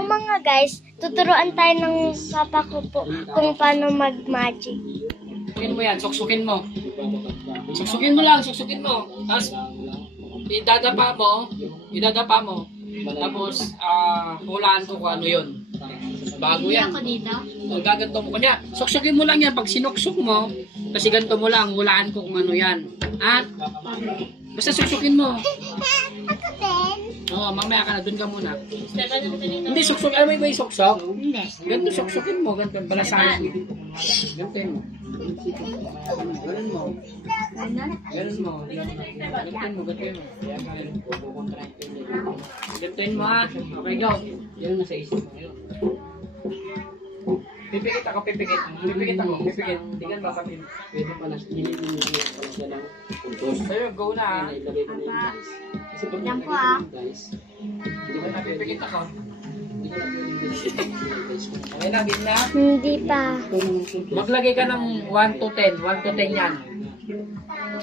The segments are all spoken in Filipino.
O mga guys, tuturuan tayo ng papa ko po kung paano mag-magic. Suksukin mo yan, suksukin mo. Suksukin mo lang, suksukin mo. Tapos, idadapa mo. Tapos, hulaan ko kung ano yun. Bago yan. Gaganto mo kanya. Suksukin mo lang yan. Pag sinuksok mo, kasi ganito mo lang, hulaan ko kung ano yan. At, basta suksukin mo. Ako din. Oo, mamaya ka na, dun ka muna. Hindi, suksok. Alam mo ba yung suksok? Hindi. Ganito, suksukin mo. Ganito, balasahin mo. Ganito mo. Ganun mo. Ganun mo. Ganun mo, ganun mo. Ganun mo ha. Okay, go. Yan na sa isip mo. Pipikit ako, pipikit. Pipikit ako, pipikit. Tingnan ba kapin? Pwede pa na, hindi mo yung pala siya ng puntos. Sa'yo, go na ha. Yan po ah. Hindi ko na, pipikit ako. Okay na, game na. Hindi pa. Maglagay ka ng 1 to 10. 1 to 10 yan.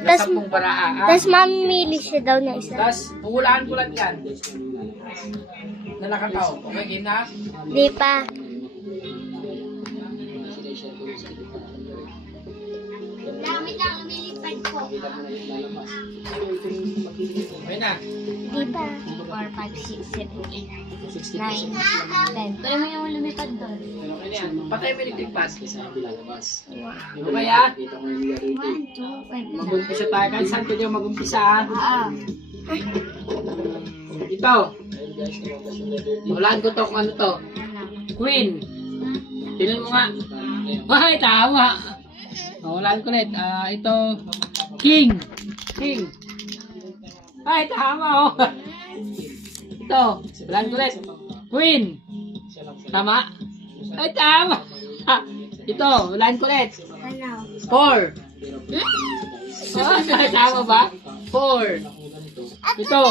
Tas- Nasa pong paraa. Tapos mamimili siya daw na isa. Tapos, hulaan ko lang yan. Na nakataw. Okay, game na. Hindi pa. Dami lang nilipad ko. Okay na. Hindi pa. 4, 5, 6, 7, 8, 9, 10. Tuloy mo yung lumipad doon. Okay na yan. Patay mo yung pass. Wow. Okay ah. 1, 2, 3. Mag-umpisa tayo. Kahit saan pwede yung mag-umpisa ah. Ito. Hulaan ko to kung ano to. Queen. Tingnan mo nga. Ay, tama. Hulaan ko ulit. Ito. King. King. Ay, tama oh. Ito. Hulaan ko ulit. Queen. Tama. Ay, tama. Ito. Hulaan ko ulit. Ano? 4. Ay, tama ba? 4. Ito.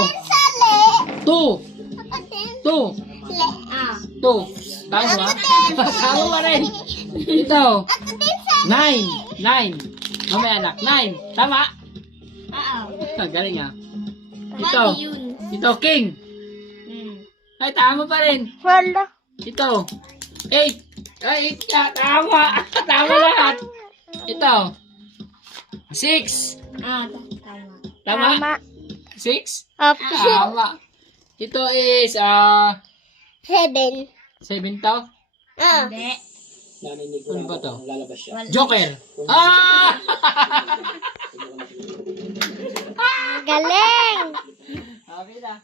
2. 2. 2. Tama ba? Tama ba rin? Ito. 9. 9. Mamaya anak. 9. Tama? Galing ah. Ito. Ito, king. Ay, tama pa rin. Wala. Ito. 8. Ay, 8 ka. Tama. Tama lahat. Ito. 6. Tama. Tama? Tama. 6? Opo. Tama. Ito is, 7. 7 to? Hindi. Ano ba to? Joker. Ah! Galing. Okay na.